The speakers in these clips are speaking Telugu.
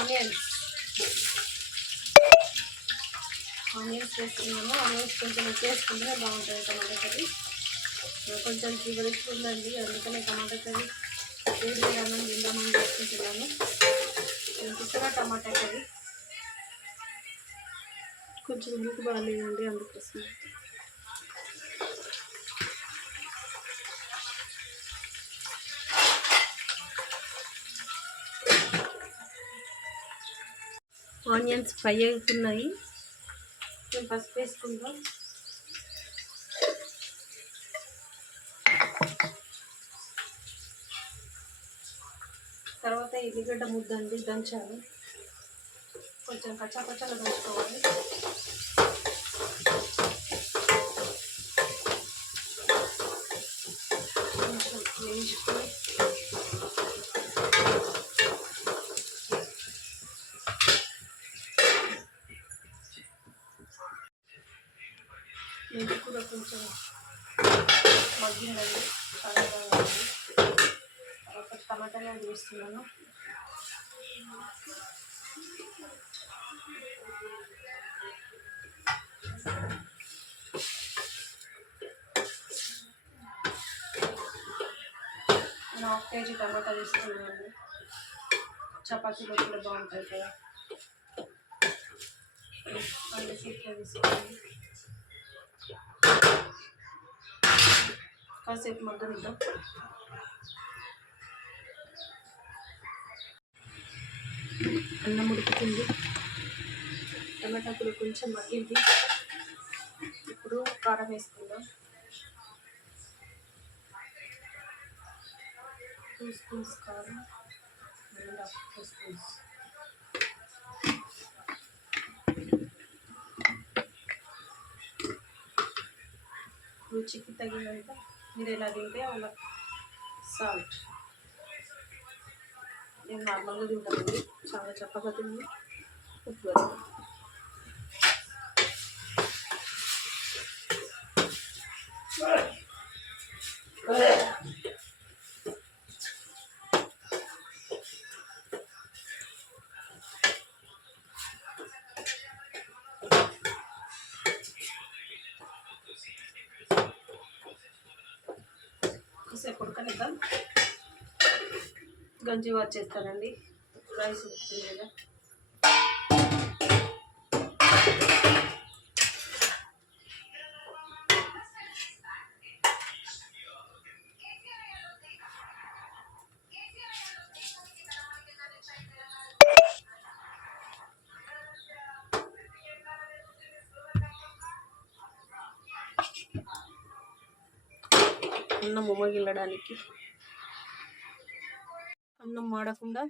ఆనియన్స్ వేస్తున్నాను. ఆనియన్స్ కొంచెం వేసుకుంటే బాగుంటుంది టమాటా కర్రీ. కొంచెం ఫీవరిష్ ఉందండి, అందుకనే టమాటా కర్రీ వేడి అన్నం తిందామని చేసుకుంటున్నాను. ఇంకొకగా టమాటా కర్రీ కొంచెం హెల్త్ బాగాలేదండి, అందుకోసం. ఆనియన్స్ ఫ్రై అవుతున్నాయి. నేను పసుపు వేసుకుంటాం. తర్వాత ఎల్లిగడ్డ ముద్దండి దంచాలి, కొంచెం కచ్చాపచ్చాగా దంచుకోవాలి. కొంచెం వేయించుకొని మెంతి కూడా కొంచెం మగ్గిందండి, చాలా బాగుంది. తర్వాత టమాటాలు యాడ్ చేస్తున్నాను. నేను 1/2 కేజీ టమాటా వేస్తున్నాను. చపాతీలో కూడా బాగుంటుంది కదా. అన్ని సీట్లు వేసుకోండి, కాసేపు మగ్గనిద్దాం. అన్నం ఉడుకుతుంది, టమాటా కూడా కొంచెం మగ్గింది. ఇప్పుడు కారం వేసుకుందాం. 2 స్పూన్స్ కారం, 2 స్పూన్స్. రుచికి తగినంత మీరు ఎలా తింటే అలా సాల్ట్. నేను నార్మల్గా తింటానండి, చాలా చప్పగా తింది. ఉప్పు కాసేపు ఉడకనిద్దాం. గంజి వచ్చేస్తానండి, రైస్ ఉడుకుతుంది కదా. అన్నం ఉమ్మగిల్లడానికి అన్నం మాడకుండా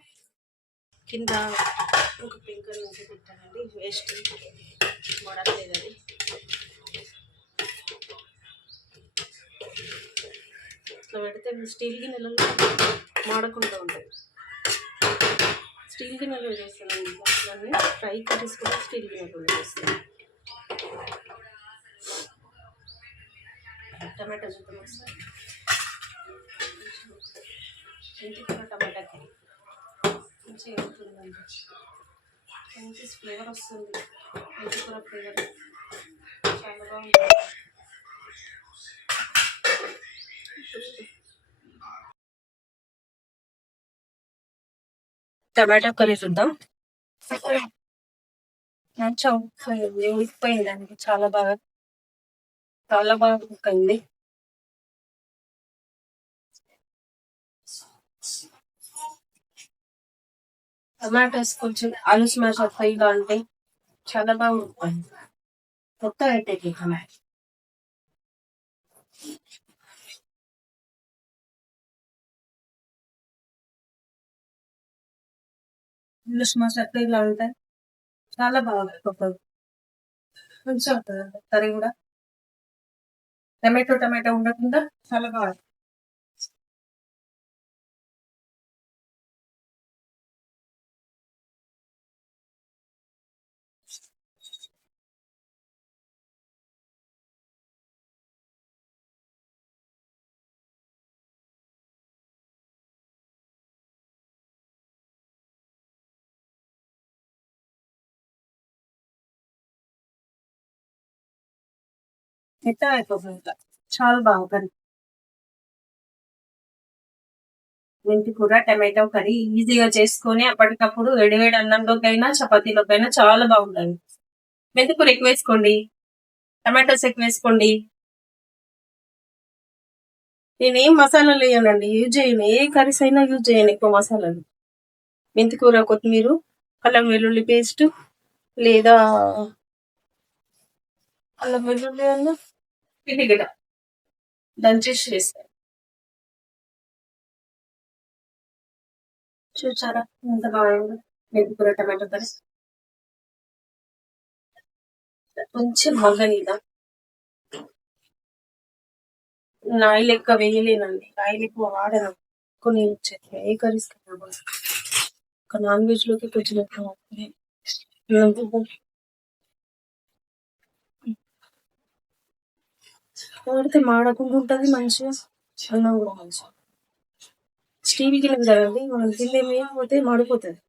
కింద ఒక పెంకర్ నుంచి పెట్టానండి, వేస్ట్ మాడట్లేదు అది. ఇట్లా పెడితే స్టీల్ గిన్నెలలో మాడకుండా ఉంటుంది. స్టీల్ గిన్నెలో చేస్తానండి దాన్ని, ఫ్రై కర్రీస్ కూడా స్టీల్ గిన్నెలో చేస్తాను. టమాటా చూద్దాం ఒకసారి. ఇంటికి టమాటా కర్రీ మంచిగా అవుతుందండి, మంచి ఫ్లేవర్ వస్తుంది. మెంతికూర ఫ్లేవర్ చాలా బాగుంటుంది. టమాటా కర్రీ చూద్దాం. మంచిగా ఉడికిపోయిందండి, చాలా బాగా కుక్ అయింది. టమాటోస్ కొంచెం ఆలు స్మాష్ ఫ్రైగా అంటే చాలా బాగా ఉడుకుపోయింది. మొత్తం పెట్టేది టమాటో. ఆలు స్మాష్ ఫ్రైగా ఉంటాయి, చాలా బాగా మంచిగా ఉంటుంది కర్రీ కూడా. టమాటో ఉండకుండా చాలా బాగా మెత్తగా అయిపోతుంది ఇట్లా. చాలా బాగుంటుంది మెంతి కూర టమాటో కర్రీ ఈజీగా చేసుకొని అప్పటికప్పుడు వేడివేడి అన్నంలోకైనా చపాతీలోకైనా చాలా బాగుంటుంది. మెంతి కూర ఎక్కువ వేసుకోండి, టమాటోస్ ఎక్కువ వేసుకోండి. నేనేం మసాలాలు వేయనండి, యూజ్ చేయను. ఏ కర్రీస్ అయినా యూజ్ చేయను ఎక్కువ మసాలాలు. మెంతి కూర, కొత్తిమీర, అల్లం వెల్లుల్లి పేస్ట్, లేదా అల్లం వెల్లుల్లి అన్న పిల్లిగడ్డ దంచేసి వేస్తాను. చూసారా ఎంత బాగుంది మెంతి కూర టమాటో కర్రీ. కొంచెం మగ్గనీదా. ఆయిల్ ఎక్కువ వేయలేనండి, ఆయిల్ ఎక్కువ వాడను. కొన్ని ఏ కర్రీస్ కన్నా ఒక నాన్ వెజ్ లోకి కొంచెం ఎక్కువ వాడితే మాడకుండా ఉంటుంది మంచిగా, అన్నం కూడా మంచిగా. స్టీల్ గిన్నె కదండి, మనం గిన్నె వేయకపోతే మాడిపోతుంది.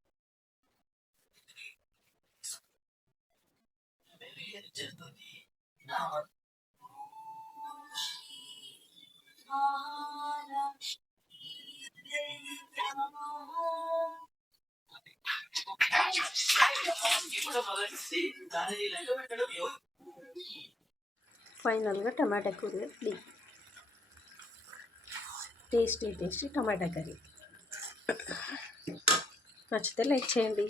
ఫైనల్గా టమాటా కూర రెడీ. టేస్టీ టమాటా కర్రీ. నచ్చితే లైక్ చేయండి.